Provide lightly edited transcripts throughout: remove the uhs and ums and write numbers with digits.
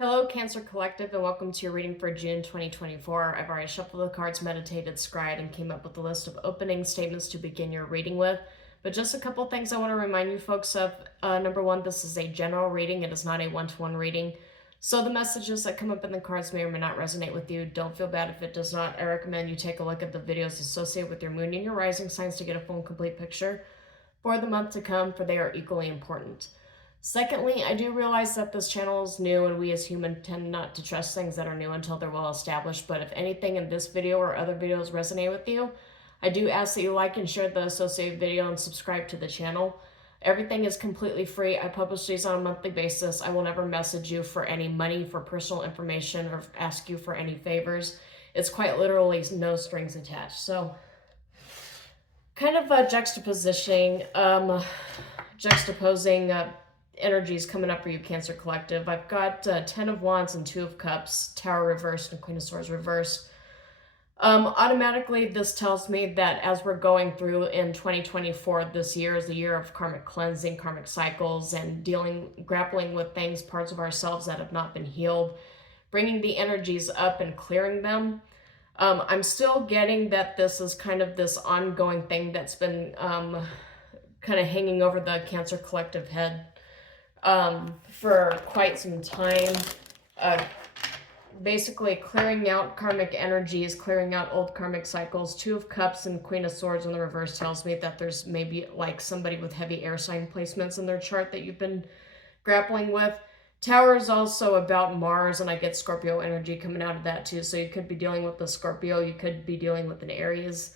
Hello, Cancer Collective, and welcome to your reading for June 2024. I've already shuffled the cards, meditated, scried, and came up with a list of opening statements to begin your reading with. But just a couple things I want to remind you folks of. Number one, this is a general reading. It is not a one-to-one reading. So the messages that come up in the cards may or may not resonate with you. Don't feel bad if it does not. I recommend you take a look at the videos associated with your moon and your rising signs to get a full and complete picture for the month to come, for they are equally important. Secondly, I do realize that this channel is new and we as humans tend not to trust things that are new until they're well established, but if anything in this video or other videos resonate with you, I do ask that you like and share the associated video and subscribe to the channel. Everything is completely free. I publish these on a monthly basis. I will never message you for any money, for personal information, or ask you for any favors. It's quite literally no strings attached. So, kind of juxtaposing energies coming up for you, Cancer Collective. I've got 10 of Wands and 2 of Cups, Tower reversed and Queen of Swords reversed. Automatically, this tells me that as we're going through in 2024, this year is the year of karmic cleansing, karmic cycles, and grappling with things, parts of ourselves that have not been healed, bringing the energies up and clearing them. I'm still getting that this is kind of this ongoing thing that's been kind of hanging over the Cancer Collective head for quite some time. Basically clearing out karmic energies, clearing out old karmic cycles. 2 of Cups and Queen of Swords in the reverse tells me that there's maybe like somebody with heavy air sign placements in their chart that you've been grappling with. Tower is also about Mars, and I get Scorpio energy coming out of that too. So you could be dealing with the Scorpio, you could be dealing with an Aries.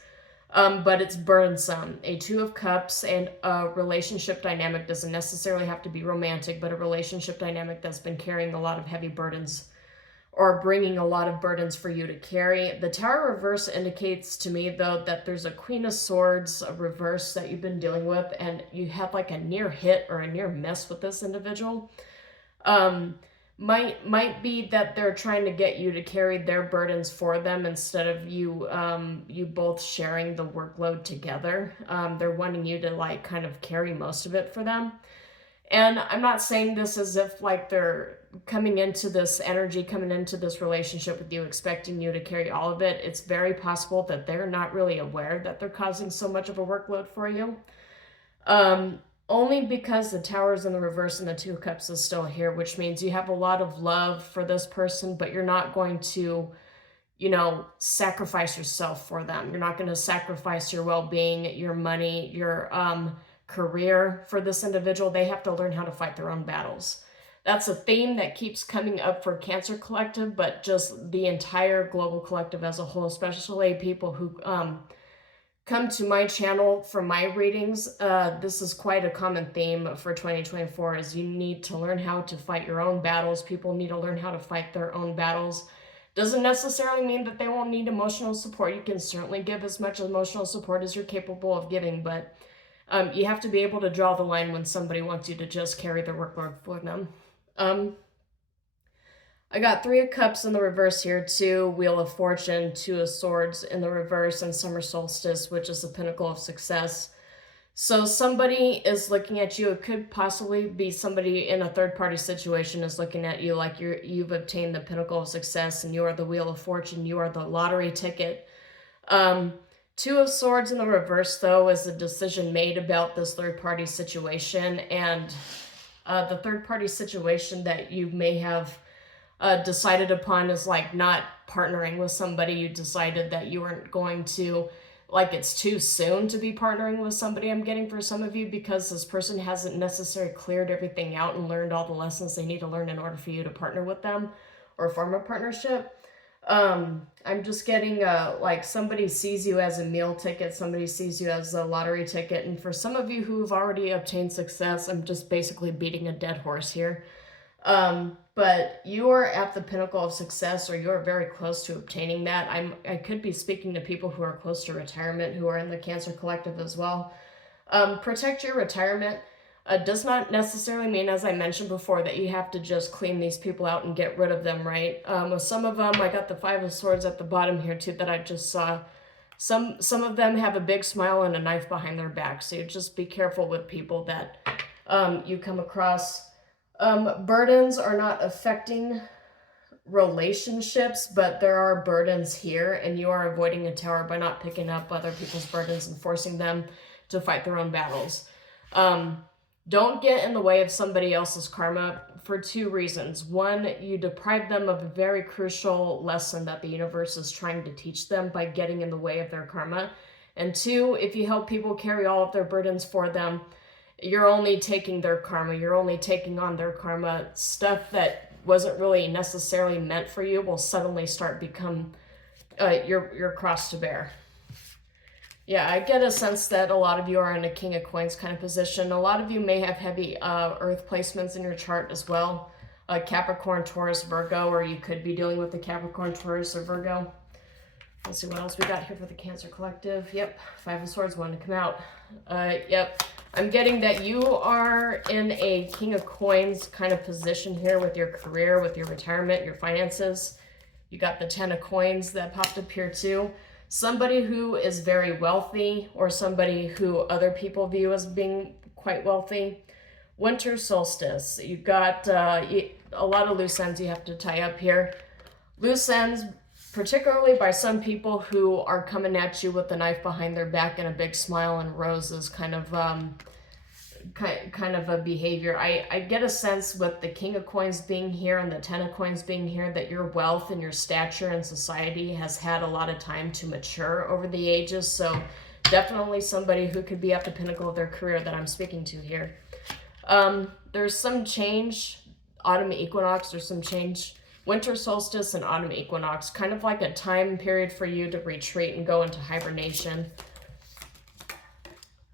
But it's burdensome. A 2 of Cups and a relationship dynamic doesn't necessarily have to be romantic, but a relationship dynamic that's been carrying a lot of heavy burdens or bringing a lot of burdens for you to carry. The Tower reverse indicates to me, though, that there's a Queen of Swords reverse that you've been dealing with, and you had like a near hit or a near miss with this individual. Might be that they're trying to get you to carry their burdens for them instead of you you both sharing the workload together. They're wanting you to like kind of carry most of it for them. And I'm not saying this as if like they're coming into this energy, coming into this relationship with you, expecting you to carry all of it. It's very possible that they're not really aware that they're causing so much of a workload for you. Only because the Tower's in the reverse and the 2 of Cups is still here, which means you have a lot of love for this person, but you're not going to, you know, sacrifice yourself for them. You're not going to sacrifice your well-being, your money, your career for this individual. They have to learn how to fight their own battles. That's a theme that keeps coming up for Cancer Collective, but just the entire global collective as a whole, especially people who come to my channel for my readings. This is quite a common theme for 2024, is you need to learn how to fight your own battles. People need to learn how to fight their own battles. Doesn't necessarily mean that they won't need emotional support. You can certainly give as much emotional support as you're capable of giving, but you have to be able to draw the line when somebody wants you to just carry their workload for them. I got 3 of Cups in the reverse here too, Wheel of Fortune, 2 of Swords in the reverse, and Summer Solstice, which is the pinnacle of success. So somebody is looking at you. It could possibly be somebody in a third-party situation is looking at you like you've obtained the pinnacle of success and you are the Wheel of Fortune, you are the lottery ticket. 2 of Swords in the reverse, though, is a decision made about this third-party situation, and the third-party situation that you may have decided upon is like not partnering with somebody. You decided that you weren't going to, like, it's too soon to be partnering with somebody, I'm getting for some of you, because this person hasn't necessarily cleared everything out and learned all the lessons they need to learn in order for you to partner with them or form a partnership. I'm just getting like somebody sees you as a meal ticket, somebody sees you as a lottery ticket, and for some of you who've already obtained success, I'm just basically beating a dead horse here. But you are at the pinnacle of success, or you're very close to obtaining that. I could be speaking to people who are close to retirement, who are in the Cancer Collective as well. Protect your retirement. Does not necessarily mean, as I mentioned before, that you have to just clean these people out and get rid of them, right? With some of them, I got the 5 of Swords at the bottom here too that I just saw. Some of them have a big smile and a knife behind their back, so you just be careful with people that you come across. Burdens are not affecting relationships, but there are burdens here, and you are avoiding a tower by not picking up other people's burdens and forcing them to fight their own battles. Don't get in the way of somebody else's karma for two reasons. One, you deprive them of a very crucial lesson that the universe is trying to teach them by getting in the way of their karma. And two, if you help people carry all of their burdens for them, you're only taking their karma. You're only taking on their karma. Stuff that wasn't really necessarily meant for you will suddenly start become your cross to bear. Yeah, I get a sense that a lot of you are in a King of Coins kind of position. A lot of you may have heavy earth placements in your chart as well. Capricorn, Taurus, Virgo, or you could be dealing with the Capricorn, Taurus, or Virgo. Let's see what else we got here for the Cancer Collective. Yep, Five of Swords wanting to come out. Yep, I'm getting that you are in a King of Coins kind of position here with your career, with your retirement, your finances. You got the Ten of Coins that popped up here too. Somebody who is very wealthy or somebody who other people view as being quite wealthy. Winter solstice. You've got a lot of loose ends you have to tie up here. Loose ends, particularly by some people who are coming at you with a knife behind their back and a big smile and roses kind of a behavior. I get a sense with the King of Coins being here and the Ten of Coins being here that your wealth and your stature in society has had a lot of time to mature over the ages. So definitely somebody who could be at the pinnacle of their career that I'm speaking to here. There's some change. Autumn equinox, there's some change. Winter solstice and autumn equinox, kind of like a time period for you to retreat and go into hibernation.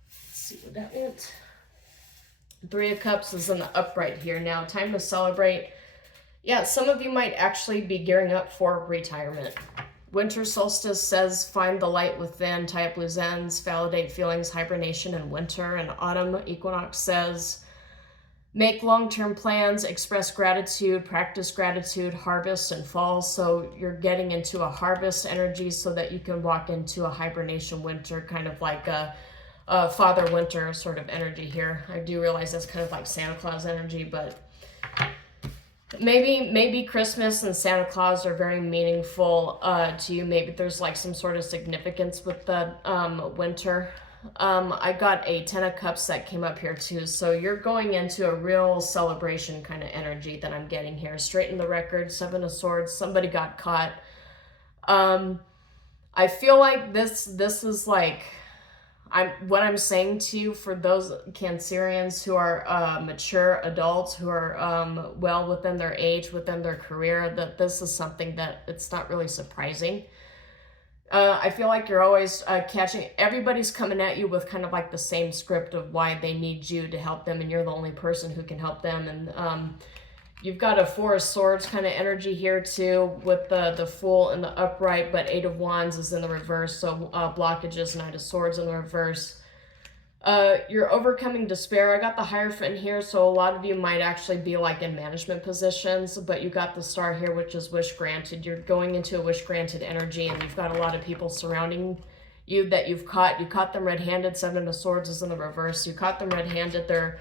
Let's see what that meant. Three of Cups is in the upright here now. Time to celebrate. Yeah, some of you might actually be gearing up for retirement. Winter solstice says find the light within, tie up loose ends, validate feelings, hibernation, and winter. And autumn equinox says make long-term plans, express gratitude, practice gratitude, harvest, and fall. So you're getting into a harvest energy so that you can walk into a hibernation winter, kind of like a Father Winter sort of energy here. I do realize that's kind of like Santa Claus energy, but maybe Christmas and Santa Claus are very meaningful to you. Maybe there's like some sort of significance with the winter. I got a Ten of Cups that came up here too, so you're going into a real celebration kind of energy that I'm getting here. Straighten the record, Seven of Swords, somebody got caught. I feel like this is like what I'm saying to you for those Cancerians who are mature adults, who are well within their age, within their career, that this is something that it's not really surprising. I feel like you're always everybody's coming at you with kind of like the same script of why they need you to help them, and you're the only person who can help them. And you've got a Four of Swords kind of energy here too, with the Fool in the upright, but Eight of Wands is in the reverse, so blockages, Knight of Swords in the reverse. You're overcoming despair. I got the Hierophant here, so a lot of you might actually be like in management positions, but you got the Star here, which is wish granted. You're going into a wish granted energy, and you've got a lot of people surrounding you that you've caught. You caught them red-handed. Seven of Swords is in the reverse. You caught them red-handed. They're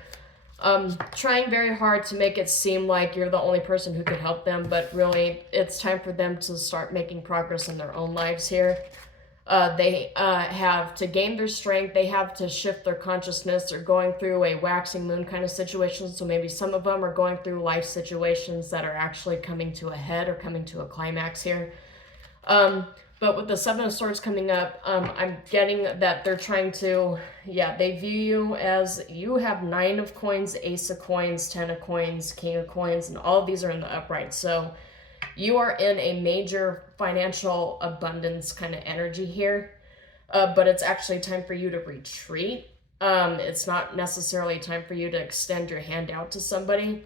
trying very hard to make it seem like you're the only person who could help them, but really it's time for them to start making progress in their own lives here. They have to gain their strength. They have to shift their consciousness. They're going through a waxing moon kind of situation. So maybe some of them are going through life situations that are actually coming to a head or coming to a climax here. But with the Seven of Swords coming up, I'm getting that they're trying to, they view you as you have Nine of Coins, Ace of Coins, Ten of Coins, King of Coins, and all of these are in the upright. So you are in a major financial abundance kind of energy here, but it's actually time for you to retreat. It's not necessarily time for you to extend your hand out to somebody.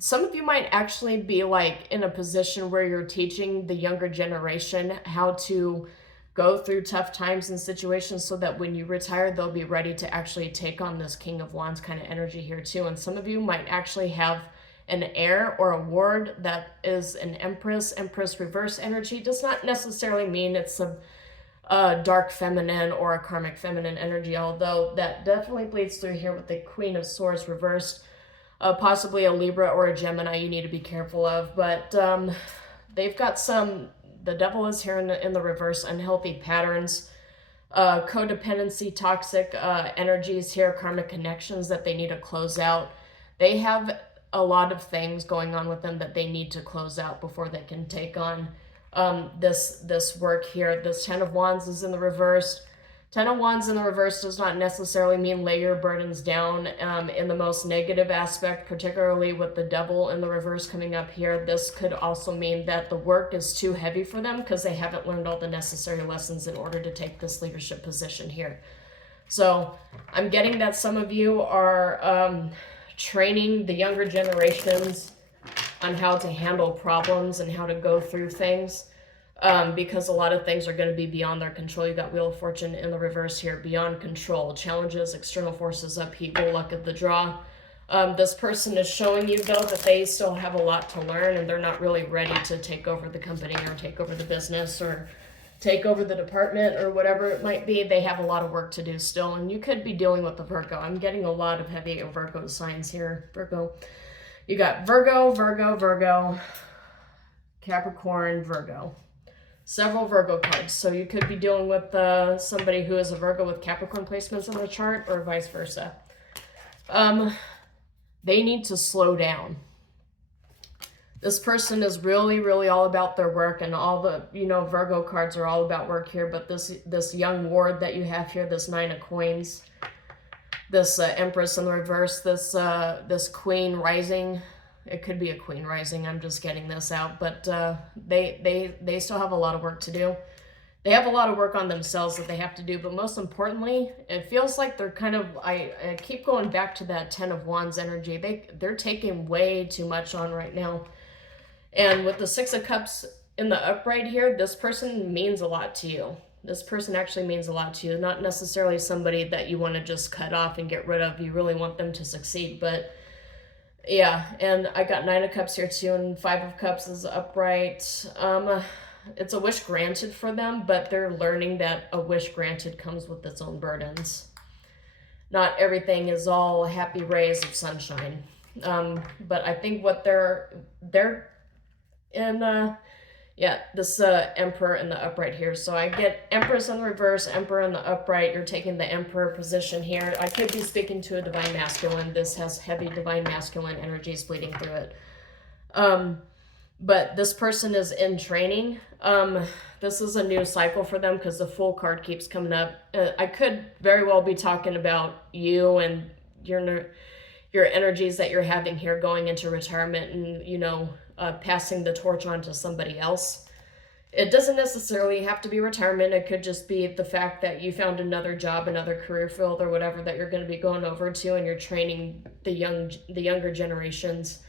Some of you might actually be like in a position where you're teaching the younger generation how to go through tough times and situations so that when you retire, they'll be ready to actually take on this King of Wands kind of energy here too. And some of you might actually have an heir or a ward that is an Empress reverse energy. Does not necessarily mean it's dark feminine or a karmic feminine energy, although that definitely bleeds through here with the Queen of Swords reversed. Possibly a Libra or a Gemini you need to be careful of, but they've got the devil is here in the reverse, unhealthy patterns, codependency, toxic energies here, karmic connections that they need to close out. They have a lot of things going on with them that they need to close out before they can take on this work here. This Ten of Wands is in the reverse. Ten of Wands in the reverse does not necessarily mean lay your burdens down in the most negative aspect, particularly with the devil in the reverse coming up here. This could also mean that the work is too heavy for them because they haven't learned all the necessary lessons in order to take this leadership position here. So I'm getting that some of you are training the younger generations on how to handle problems and how to go through things. Because a lot of things are going to be beyond their control. You got Wheel of Fortune in the reverse here, beyond control. Challenges, external forces, upheaval, luck of the draw. This person is showing you, though, that they still have a lot to learn and they're not really ready to take over the company or take over the business or take over the department or whatever it might be. They have a lot of work to do still, and you could be dealing with the Virgo. I'm getting a lot of heavy Virgo signs here. Virgo. You got Virgo, Virgo, Virgo, Capricorn, Virgo. Several Virgo cards. So you could be dealing with somebody who is a Virgo with Capricorn placements in the chart or vice versa. They need to slow down. This person is really, really all about their work, and all the, Virgo cards are all about work here, but this young ward that you have here, this Nine of Coins, this Empress in the reverse, this Queen rising. It could be a Queen rising. I'm just getting this out, but they still have a lot of work to do. They have a lot of work on themselves that they have to do, but most importantly, it feels like they're kind of, I keep going back to that Ten of Wands energy. They're taking way too much on right now. And with the Six of Cups in the upright here, this person means a lot to you. This person actually means a lot to you. Not necessarily somebody that you want to just cut off and get rid of. You really want them to succeed, but yeah, and I got Nine of Cups here too, and Five of Cups is upright. It's a wish granted for them, but they're learning that a wish granted comes with its own burdens. Not everything is all happy rays of sunshine. But I think what they're in, this Emperor in the upright here. So I get Empress in the reverse, Emperor in the upright. You're taking the Emperor position here. I could be speaking to a Divine Masculine. This has heavy Divine Masculine energies bleeding through it. But this person is in training. This is a new cycle for them because the Fool card keeps coming up. I could very well be talking about you and your energies that you're having here going into retirement and, passing the torch on to somebody else. It doesn't necessarily have to be retirement. It could just be the fact that you found another job, another career field or whatever that you're going to be going over to, and you're training the younger generations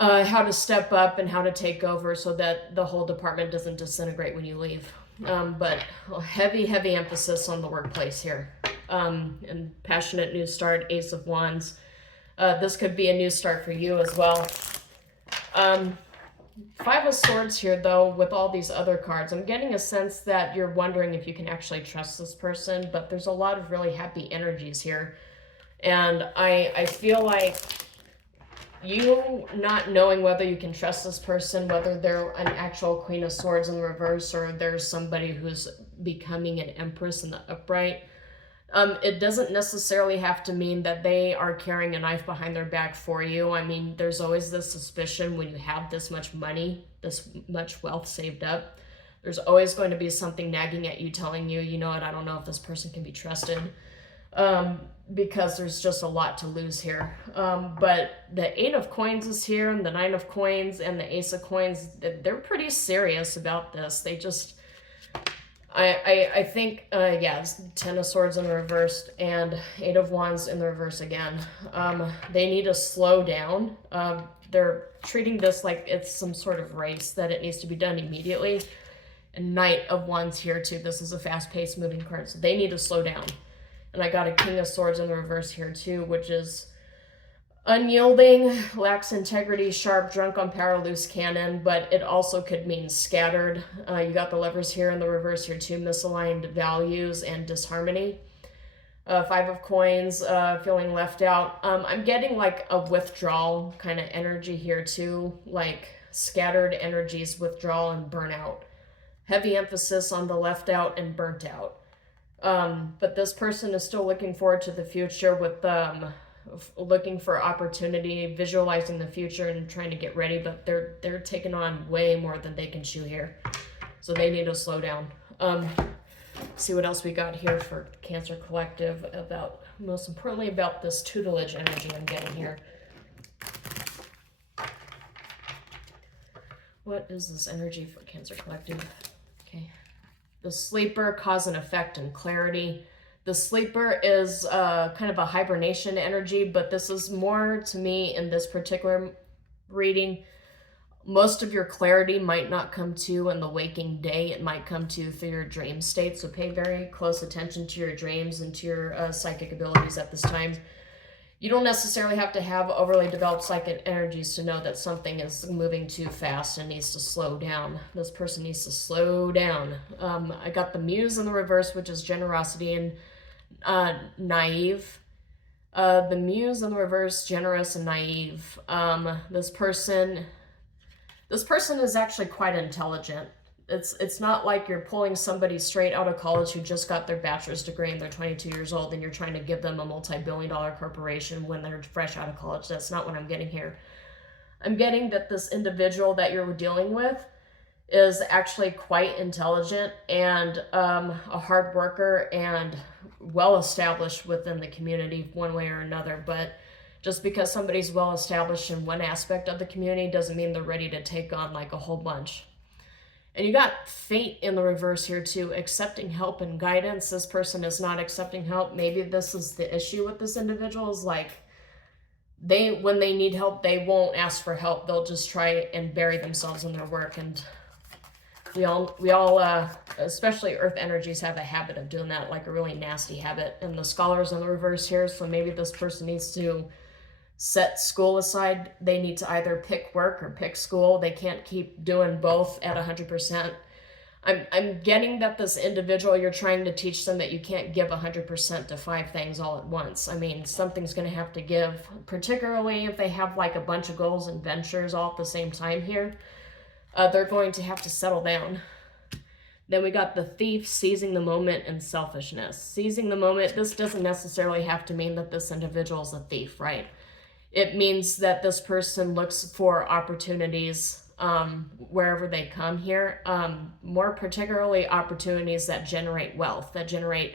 how to step up and how to take over so that the whole department doesn't disintegrate when you leave. But heavy emphasis on the workplace here. And passionate new start, Ace of Wands. This could be a new start for you as well. Five of Swords here, though, with all these other cards, I'm getting a sense that you're wondering if you can actually trust this person, but there's a lot of really happy energies here. And I feel like you not knowing whether you can trust this person, whether they're an actual Queen of Swords in the reverse or there's somebody who's becoming an Empress in the upright, it doesn't necessarily have to mean that they are carrying a knife behind their back for you. I mean, there's always this suspicion when you have this much money, this much wealth saved up. There's always going to be something nagging at you telling you, you know what, I don't know if this person can be trusted. Because there's just a lot to lose here. But the Eight of Coins is here, and the Nine of Coins, and the Ace of Coins, they're pretty serious about this. They just... I think, Ten of Swords in the reverse and Eight of Wands in the reverse again. They need to slow down. They're treating this like it's some sort of race, that it needs to be done immediately. And Knight of Wands here too. This is a fast-paced moving card, so they need to slow down. And I got a King of Swords in the reverse here too, which is Unyielding, lacks integrity, sharp, drunk on power, loose cannon, but it also could mean scattered. You got the Lovers here in the reverse here too, misaligned values and disharmony. Five of Coins, feeling left out. I'm getting like a withdrawal kind of energy here too, like scattered energies, withdrawal and burnout. Heavy emphasis on the left out and burnt out. But this person is still looking forward to the future with looking for opportunity, visualizing the future and trying to get ready, but they're taking on way more than they can chew here. So they need to slow down. See what else we got here for Cancer Collective about, most importantly, about this tutelage energy I'm getting here. What is this energy for Cancer Collective? Okay. The Sleeper, cause and effect and clarity. The Sleeper is kind of a hibernation energy, but this is more to me in this particular reading. Most of your clarity might not come to in the waking day. It might come to through your dream state. So pay very close attention to your dreams and to your psychic abilities at this time. You don't necessarily have to have overly developed psychic energies to know that something is moving too fast and needs to slow down. This person needs to slow down. I got the Muse in the reverse, which is generosity and naive. The Muse in the reverse, generous and naive. This person is actually quite intelligent. It's not like you're pulling somebody straight out of college who just got their bachelor's degree and they're 22 years old and you're trying to give them a multi-billion-dollar corporation when they're fresh out of college. That's not what I'm getting here. I'm getting that this individual that you're dealing with is actually quite intelligent and a hard worker and well-established within the community one way or another. But just because somebody's well-established in one aspect of the community doesn't mean they're ready to take on like a whole bunch. And you got Fate in the reverse here too, accepting help and guidance. This person is not accepting help. Maybe this is the issue with this individual, is like when they need help, they won't ask for help. They'll just try and bury themselves in their work. And we all, especially earth energies, have a habit of doing that, like a really nasty habit. And the Scholars in the reverse here, so maybe this person needs to set school aside. They need to either pick work or pick school. They can't keep doing both at 100%. I'm getting that this individual, you're trying to teach them that you can't give 100% to 5 things all at once. I mean, something's going to have to give, particularly if they have like a bunch of goals and ventures all at the same time here. They're going to have to settle down. Then we got the Thief, seizing the moment and selfishness. Seizing the moment, this doesn't necessarily have to mean that this individual is a thief, right? It means that this person looks for opportunities wherever they come here, more particularly opportunities that generate wealth, that generate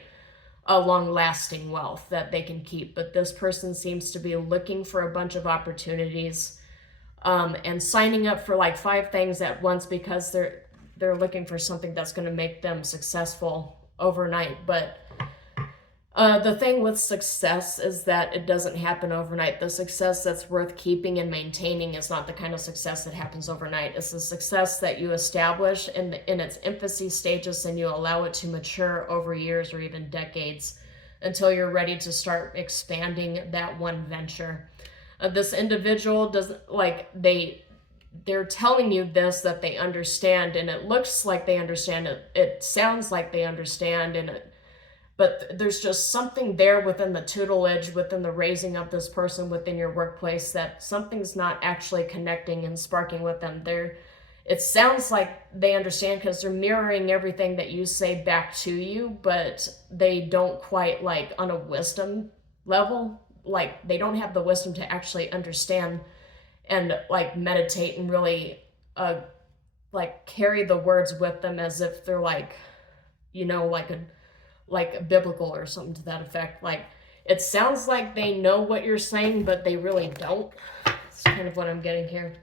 a long-lasting wealth that they can keep. But this person seems to be looking for a bunch of opportunities and signing up for like 5 things at once because they're looking for something that's going to make them successful overnight. But the thing with success is that it doesn't happen overnight. The success that's worth keeping and maintaining is not the kind of success that happens overnight. It's the success that you establish in its infancy stages and you allow it to mature over years or even decades until you're ready to start expanding that one venture. This individual doesn't, like, they're telling you this, that they understand, and it looks like they understand it. It sounds like they understand, but there's just something there within the tutelage, within the raising of this person within your workplace, that something's not actually connecting and sparking with them. It sounds like they understand because they're mirroring everything that you say back to you, but they don't quite, like, on a wisdom level, like, they don't have the wisdom to actually understand and, like, meditate and really, like, carry the words with them as if they're, like, you know, like biblical or something to that effect. Like, it sounds like they know what you're saying, but they really don't. It's kind of what I'm getting here.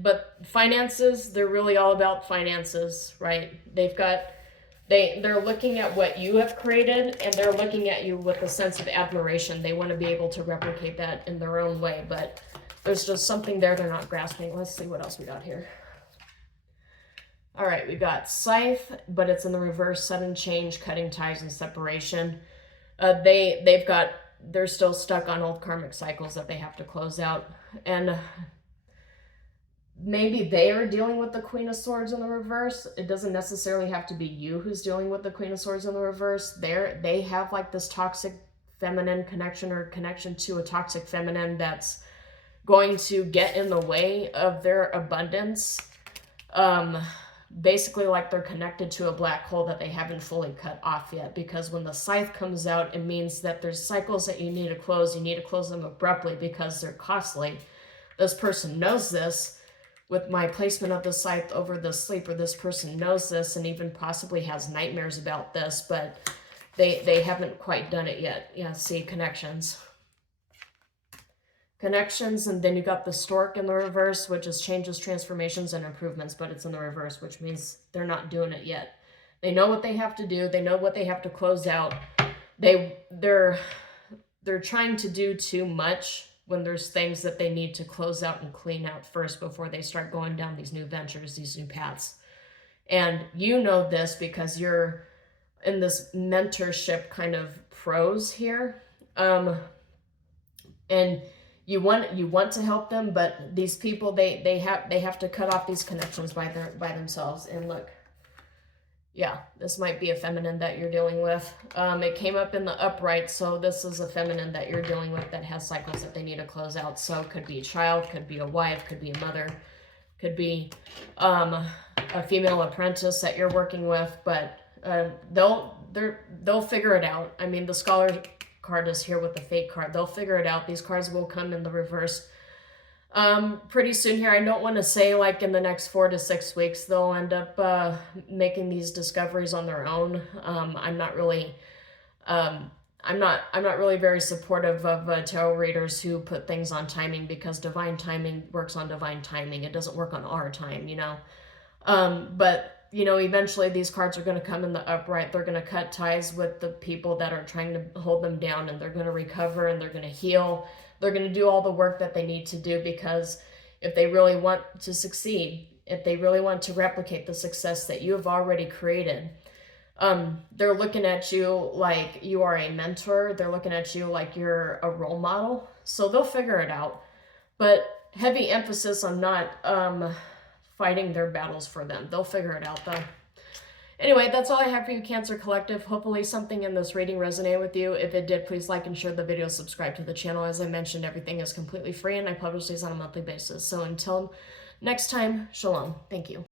But finances, they're really all about finances, right? They're looking at what you have created, and they're looking at you with a sense of admiration. They want to be able to replicate that in their own way, but there's just something there they're not grasping. Let's see what else we got here. All right, we got Scythe, but it's in the reverse, sudden change, cutting ties, and separation. They've got they're still stuck on old karmic cycles that they have to close out. And maybe they are dealing with the Queen of Swords in the reverse. It doesn't necessarily have to be you who's dealing with the Queen of Swords in the reverse. They have like this toxic feminine connection, or connection to a toxic feminine that's going to get in the way of their abundance. Basically like they're connected to a black hole that they haven't fully cut off yet, because when the scythe comes out, it means that there's cycles that you need to close. You need to close them abruptly because they're costly. This person knows this with my placement of the scythe over the sleeper. This person knows this and even possibly has nightmares about this, but they haven't quite done it yet. Yeah, see, connections. Connections, and then you got the stork in the reverse, which is changes, transformations, and improvements, but it's in the reverse, which means they're not doing it yet. They know what they have to do. They know what they have to close out. They're trying to do too much when there's things that they need to close out and clean out first before they start going down these new ventures, these new paths. And you know this because you're in this mentorship kind of pros here. And you want to help them, but these people, they have to cut off these connections by themselves. And look, yeah, this might be a feminine that you're dealing with. It came up in the upright, so this is a feminine that you're dealing with that has cycles that they need to close out. So it could be a child, could be a wife, could be a mother, could be a female apprentice that you're working with, but they'll figure it out. I mean, the Scholar card is here with the Fate card. They'll figure it out. These cards will come in the reverse pretty soon here. I don't want to say like in the next 4 to 6 weeks they'll end up making these discoveries on their own. I'm not really very supportive of tarot readers who put things on timing, because divine timing works on divine timing. It doesn't work on our time, you know. But you know, eventually these cards are going to come in the upright. They're going to cut ties with the people that are trying to hold them down, and they're going to recover, and they're going to heal. They're going to do all the work that they need to do, because if they really want to succeed, if they really want to replicate the success that you have already created, they're looking at you like you are a mentor. They're looking at you like you're a role model. So they'll figure it out. But heavy emphasis on not fighting their battles for them. They'll figure it out though. Anyway, that's all I have for you, Cancer Collective. Hopefully something in this reading resonated with you. If it did, please like and share the video, subscribe to the channel. As I mentioned, everything is completely free and I publish these on a monthly basis. So until next time, shalom. Thank you.